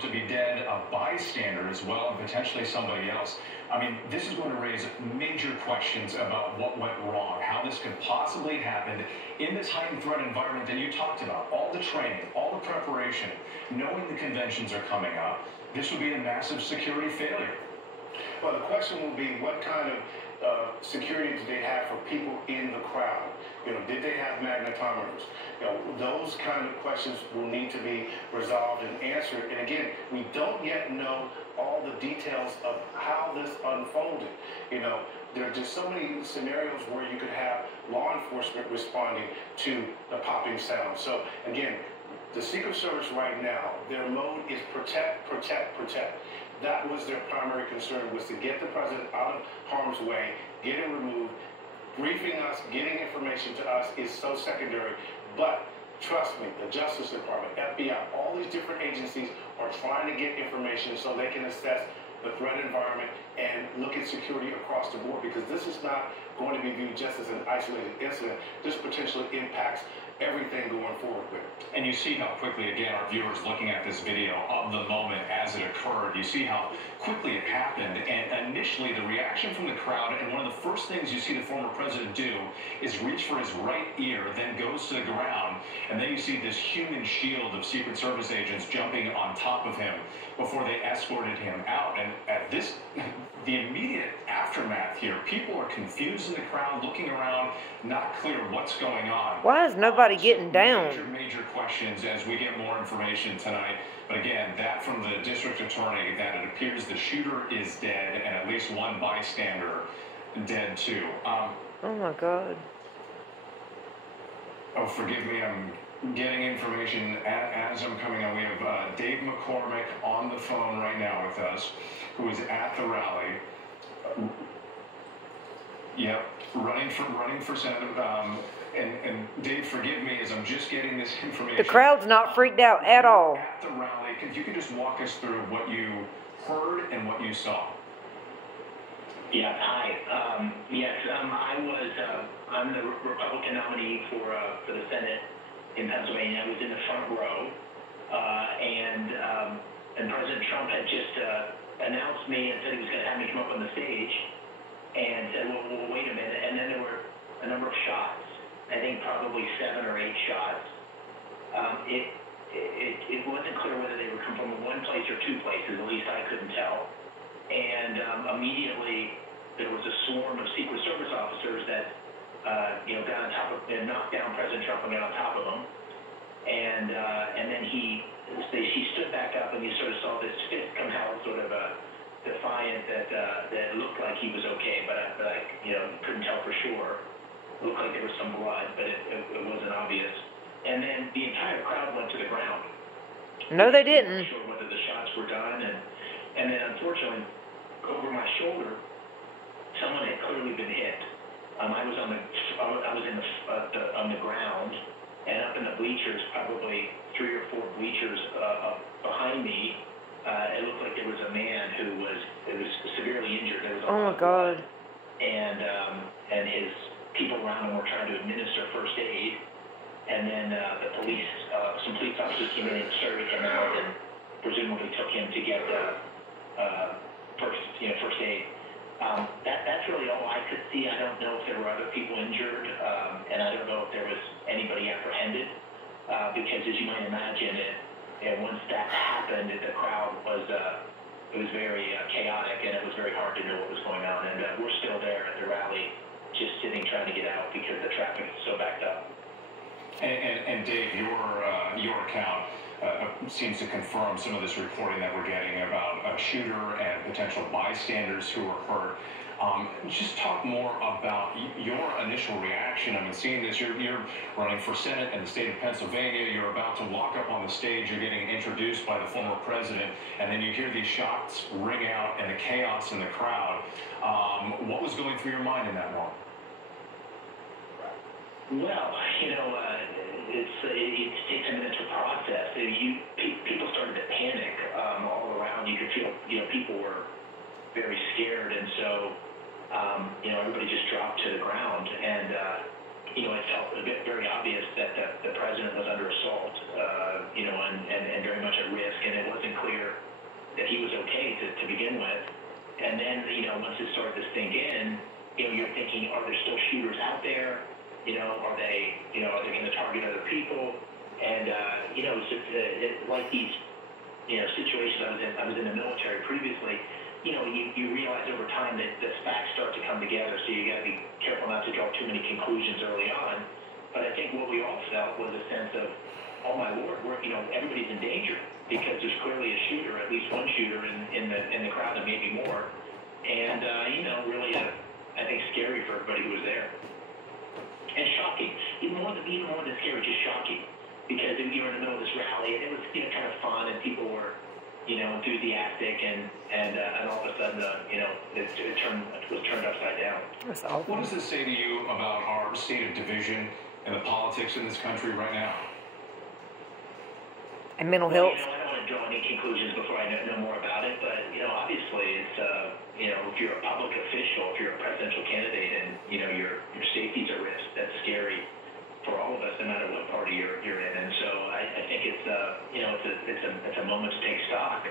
to be dead, a bystander as well, and potentially somebody else. I mean, this is going to raise major questions about what went wrong, how this could possibly happen in this heightened threat environment that you talked about. All the training, all the preparation, knowing the conventions are coming up, this would be a massive security failure. Well, the question will be what kind of security did they have for people in the crowd? You know, did they have magnetometers? You know, those kind of questions will need to be resolved and answered. And again, we don't yet know all the details of how this unfolded. You know, there are just so many scenarios where you could have law enforcement responding to the popping sound. So again, the Secret Service right now, their mode is protect, protect, protect. That was their primary concern, was to get the president out of harm's way, get him removed. Briefing us, getting information to us is so secondary. But trust me, the Justice Department, FBI, all these different agencies are trying to get information so they can assess the threat environment and look at security across the board, because this is not going to be viewed just as an isolated incident. This potentially impacts everything going forward with it. And you see how quickly, again, our viewers looking at this video of the moment as it occurred, you see how quickly it happened. And initially, the reaction from the crowd, and one of the first things you see the former president do is reach for his right ear, then goes to the ground, and then you see this human shield of Secret Service agents jumping on top of him before they escorted him out. And at this, the immediate aftermath here, people are confused in the crowd, looking around, not clear what's going on. Why is nobody getting down? Major questions as we get more information tonight. But again, that from the district attorney, that it appears the shooter is dead and at least one bystander dead too. Oh my God. Oh, forgive me, I'm getting information as I'm coming on. We have Dave McCormick on the phone right now with us, who is at the rally. Yep, running for Senate. And Dave, forgive me as I'm just getting this information. The crowd's not freaked out at all. At the rally, if you could just walk us through what you heard and what you saw. Yeah, hi. Yes, I'm the Republican nominee for the Senate in Pennsylvania. I was in the front row, and President Trump had just announced me and said he was going to have me come up on the stage, and said, well, wait a minute. And then there were a number of shots. I think probably 7 or 8 shots. It wasn't clear whether they would come from one place or 2 places. At least I couldn't tell. And immediately there was a swarm of Secret Service officers that got on top of and knocked down President Trump and got on top of him. And then he stood back up, and you sort of saw this fist come out, sort of defiant that looked like he was okay, but I couldn't tell for sure. It looked like there was some blood, but it wasn't obvious. And then the entire crowd went to the ground. No, they didn't. I'm not sure whether the shots were done, and then unfortunately, over my shoulder, someone had clearly been hit. I was on the ground, and up in the bleachers, probably 3 or 4 bleachers behind me, it looked like there was a man who was severely injured. There was Oh my God. And his people around him were trying to administer first aid, and then the police, some police officers came in and surveyed him out and presumably took him to get first aid. That's really all I could see. I don't know if there were other people injured, and I don't know if there was anybody apprehended, because as you might imagine, once that happened, the crowd was very chaotic, and it was very hard to know what was going on. And we're still there at the rally, just sitting trying to get out because the traffic is so backed up. And Dave, your account seems to confirm some of this reporting that we're getting about a shooter and potential bystanders who were hurt. Just talk more about your initial reaction. I mean, seeing this, you're running for Senate in the state of Pennsylvania. You're about to walk up on the stage. You're getting introduced by the former president, and then you hear these shots ring out and the chaos in the crowd. What was going through your mind in that moment? Well, it takes a minute to process. People started to panic all around. You could feel, people were very scared, and so, everybody just dropped to the ground. And it felt very obvious that the president was under assault, and very much at risk. And it wasn't clear with. And then, once it started to sink in, you're thinking, are there still shooters out there? Are they going to target other people? And, it's just, like these, situations I was in the military previously, you realize over time that the facts start to come together, so you got to be careful not to draw too many conclusions early on. But I think what we all felt was a sense of, oh my Lord, everybody's in danger because there's clearly a shooter, at least one shooter in the crowd, and maybe more. And really, I think scary for everybody who was there, and shocking. Even more than scary, just shocking, because you were in the middle of this rally, and it was kind of fun, and people were enthusiastic, and all of a sudden, it was turned upside down. That's awful. What does this say to you about our state of division and the politics in this country right now? And mental Well, health. I don't want to draw any conclusions before I know more about it, but, obviously it's, if you're a public official, if you're a presidential candidate and, your safety's at risk, that's scary for all of us, no matter what party you're in. And so I think it's, it's a moment to take stock